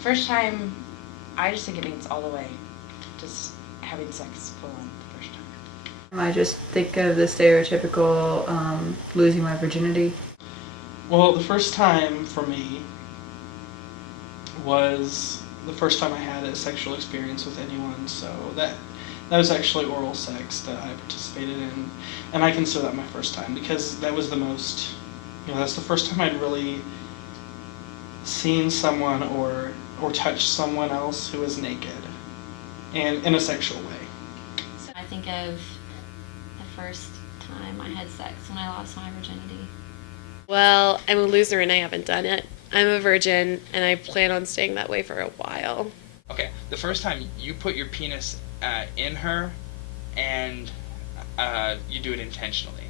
First time, I just think it means all the way. Just having sex full on the first time. I just think of the stereotypical losing my virginity. Well, the first time for me was the first time I had a sexual experience with anyone, so that was actually oral sex that I participated in, and I consider that my first time because that was the most, that's the first time I'd really seen someone or touched someone else who was naked, and in a sexual way. So I think of the first time I had sex when I lost my virginity. Well, I'm a loser and I haven't done it. I'm a virgin and I plan on staying that way for a while. Okay, the first time you put your penis in her and you do it intentionally.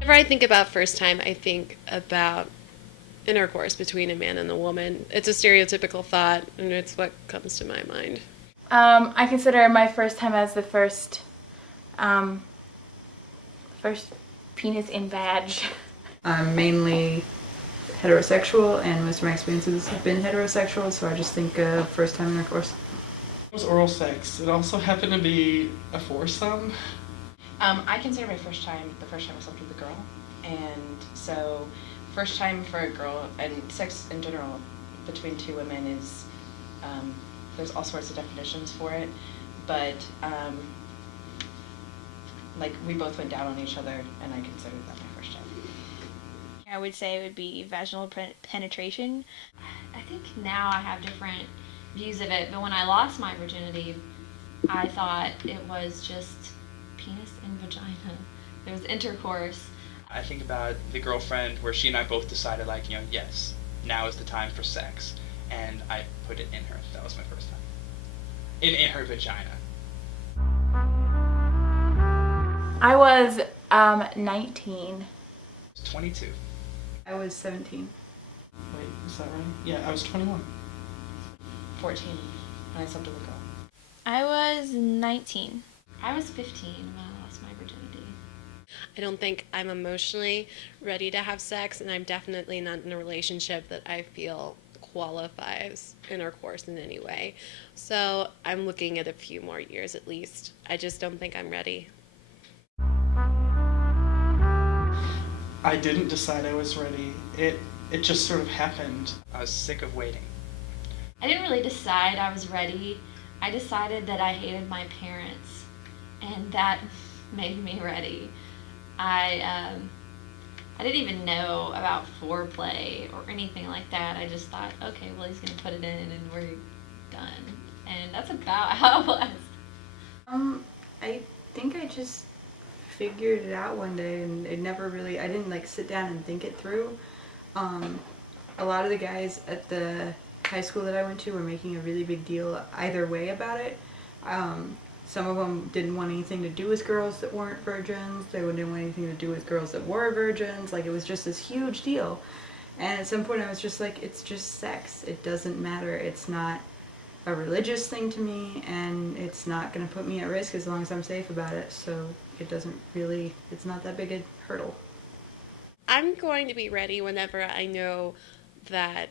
Whenever I think about first time, I think about intercourse between a man and a woman. It's a stereotypical thought and it's what comes to my mind. I consider my first time as the first penis in vag. I'm mainly heterosexual, and most of my experiences have been heterosexual, so I just think of first time intercourse. It was oral sex. It also happened to be a foursome. I consider my first time the first time I slept with a girl, and so first time for a girl and sex in general between two women is there's all sorts of definitions for it, but like we both went down on each other, and I considered that my first time. I would say it would be vaginal penetration. I think now I have different views of it, but when I lost my virginity, I thought it was just penis and vagina. There was intercourse. I think about the girlfriend where she and I both decided, like, yes, now is the time for sex, and I put it in her. That was my first time. In her vagina. I was 19. 22. I was 17. Wait, is that right? Yeah, I was 21. 14 when I slept with a girl. I was 19. I was 15 when I lost my virginity. I don't think I'm emotionally ready to have sex, and I'm definitely not in a relationship that I feel qualifies intercourse in any way. So I'm looking at a few more years at least. I just don't think I'm ready. I didn't decide I was ready. It just sort of happened. I was sick of waiting. I didn't really decide I was ready. I decided that I hated my parents, and that made me ready. I didn't even know about foreplay or anything like that. I just thought, okay, well, he's gonna put it in and we're done. And that's about how it was. I think I just figured it out one day, and it never really, I didn't like sit down and think it through. A lot of the guys at the high school that I went to were making a really big deal either way about it. Some of them didn't want anything to do with girls that weren't virgins. They didn't want anything to do with girls that were virgins. Like, it was just this huge deal. And at some point I was just like, it's just sex. It doesn't matter. It's not a religious thing to me, and it's not going to put me at risk as long as I'm safe about it. So it doesn't really, it's not that big a hurdle. I'm going to be ready whenever I know that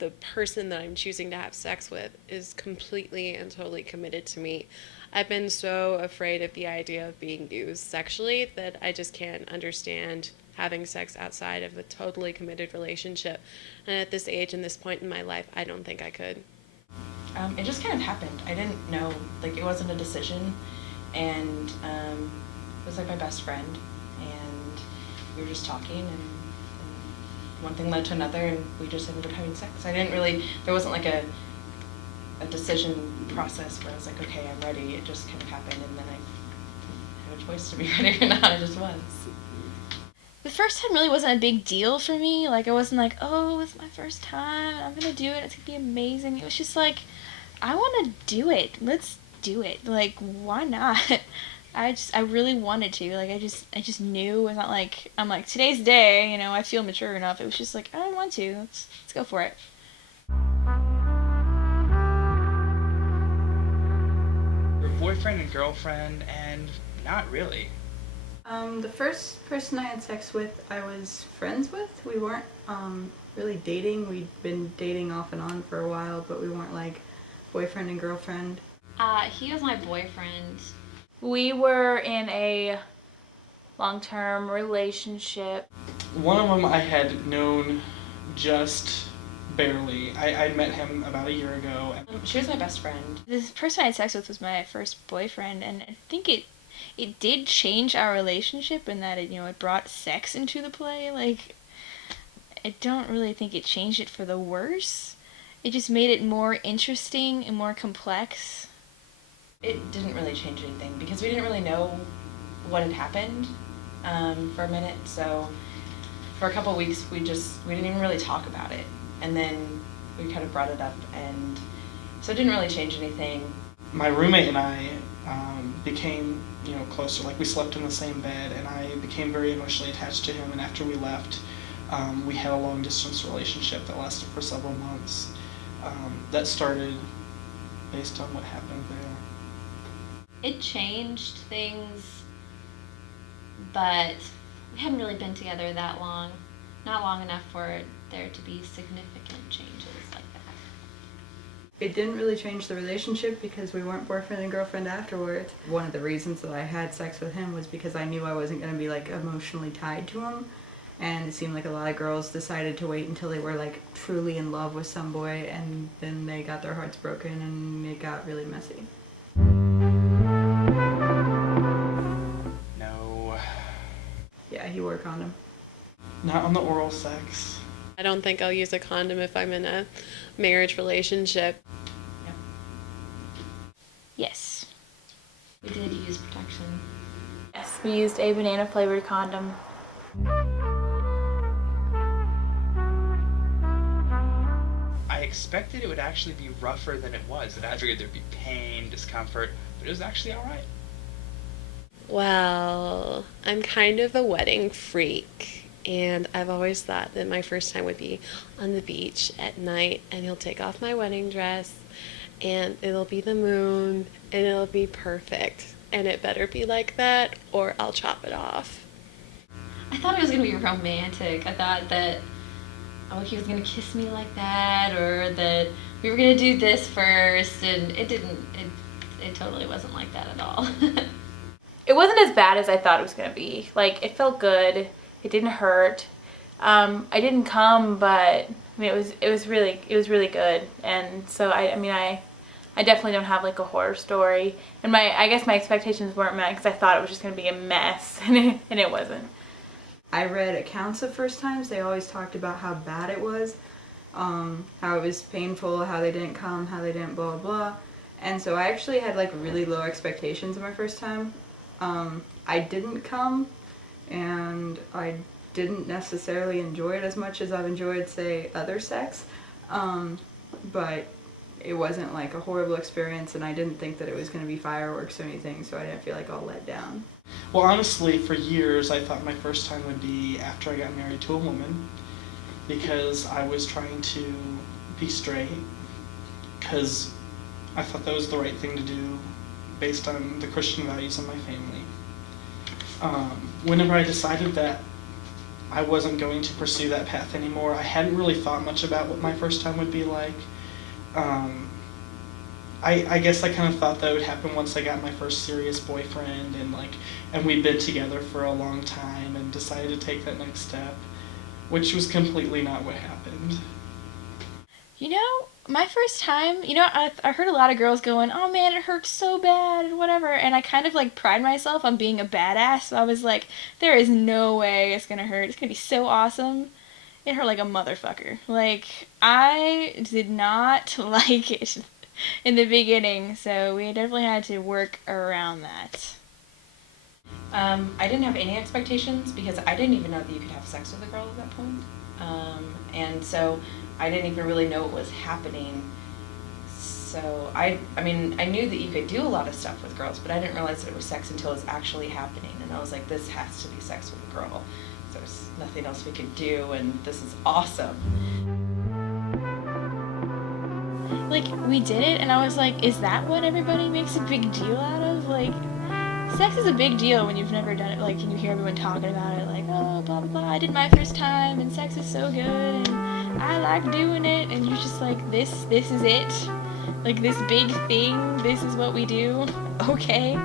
the person that I'm choosing to have sex with is completely and totally committed to me. I've been so afraid of the idea of being used sexually that I just can't understand having sex outside of a totally committed relationship. And at this age and this point in my life, I don't think I could. It just kind of happened. I didn't know, like, it wasn't a decision, and it was like my best friend, and we were just talking, and one thing led to another, and we just ended up having sex. I didn't really, there wasn't like a decision process where I was like, okay, I'm ready. It just kind of happened, and then I had a choice to be ready or not. I just was. The first time really wasn't a big deal for me. Like, I wasn't like, oh, it's my first time, I'm gonna do it, it's gonna be amazing. It was just like, I want to do it. Let's do it. Like, why not? I really wanted to. Like, I just knew. It was not like, I'm like, today's the day, I feel mature enough. It was just like, I want to. Let's go for it. boyfriend and girlfriend, and not really. The first person I had sex with, I was friends with. We weren't really dating. We'd been dating off and on for a while, but we weren't like boyfriend and girlfriend. He was my boyfriend. We were in a long-term relationship. One of them I had known just barely. I'd met him about a year ago. She was my best friend. This person I had sex with was my first boyfriend, and I think it did change our relationship in that it brought sex into the play. Like, I don't really think it changed it for the worse. It just made it more interesting and more complex. It didn't really change anything because we didn't really know what had happened for a minute. So for a couple of weeks, we didn't even really talk about it. And then we kind of brought it up, and so it didn't really change anything. My roommate and I became, closer. Like, we slept in the same bed, and I became very emotionally attached to him. And after we left, we had a long-distance relationship that lasted for several months. That started based on what happened there. It changed things, but we hadn't really been together that long. Not long enough for there to be significant changes like that. It didn't really change the relationship because we weren't boyfriend and girlfriend afterwards. One of the reasons that I had sex with him was because I knew I wasn't going to be like emotionally tied to him. And it seemed like a lot of girls decided to wait until they were like truly in love with some boy, and then they got their hearts broken and it got really messy. No. Yeah, he wore a condom. Not on the oral sex. I don't think I'll use a condom if I'm in a marriage relationship. Yes. We did use protection. Yes, we used a banana-flavored condom. I expected it would actually be rougher than it was. And I figured there'd be pain, discomfort, but it was actually all right. Well, I'm kind of a wedding freak, and I've always thought that my first time would be on the beach at night, and he'll take off my wedding dress, and it'll be the moon, and it'll be perfect. And it better be like that, or I'll chop it off. I thought it was going to be romantic. I thought that, he was going to kiss me like that, or that we were going to do this first, and it didn't. It totally wasn't like that at all. It wasn't as bad as I thought it was going to be. Like, it felt good. It didn't hurt. I didn't come, but it was really good. And so I definitely don't have like a horror story. And I guess my expectations weren't met because I thought it was just going to be a mess, and it wasn't. I read accounts of first times. They always talked about how bad it was, how it was painful, how they didn't come, how they didn't blah blah. And so I actually had like really low expectations of my first time. I didn't come, and I didn't necessarily enjoy it as much as I've enjoyed, say, other sex. But it wasn't like a horrible experience, and I didn't think that it was going to be fireworks or anything, so I didn't feel like all let down. Well, honestly, for years I thought my first time would be after I got married to a woman, because I was trying to be straight, because I thought that was the right thing to do based on the Christian values of my family. Whenever I decided that I wasn't going to pursue that path anymore, I hadn't really thought much about what my first time would be like. I guess I kind of thought that would happen once I got my first serious boyfriend, and we'd been together for a long time and decided to take that next step, which was completely not what happened. My first time, I heard a lot of girls going, "Oh man, it hurts so bad," and whatever, and I kind of like pride myself on being a badass, so I was like, there is no way it's gonna hurt. It's gonna be so awesome. It hurt like a motherfucker. Like, I did not like it in the beginning, so we definitely had to work around that. I didn't have any expectations because I didn't even know that you could have sex with a girl at that point. And so I didn't even really know what was happening. So I knew that you could do a lot of stuff with girls, but I didn't realize that it was sex until it was actually happening. And I was like, this has to be sex with a girl. There's nothing else we could do, and this is awesome. like, we did it, and I was like, is that what everybody makes a big deal out of? Like, sex is a big deal when you've never done it, like, and you hear everyone talking about it, like, oh, blah, blah, blah, I did my first time, and sex is so good, and I like doing it, and you're just like, this is it? Like, this big thing, this is what we do? Okay.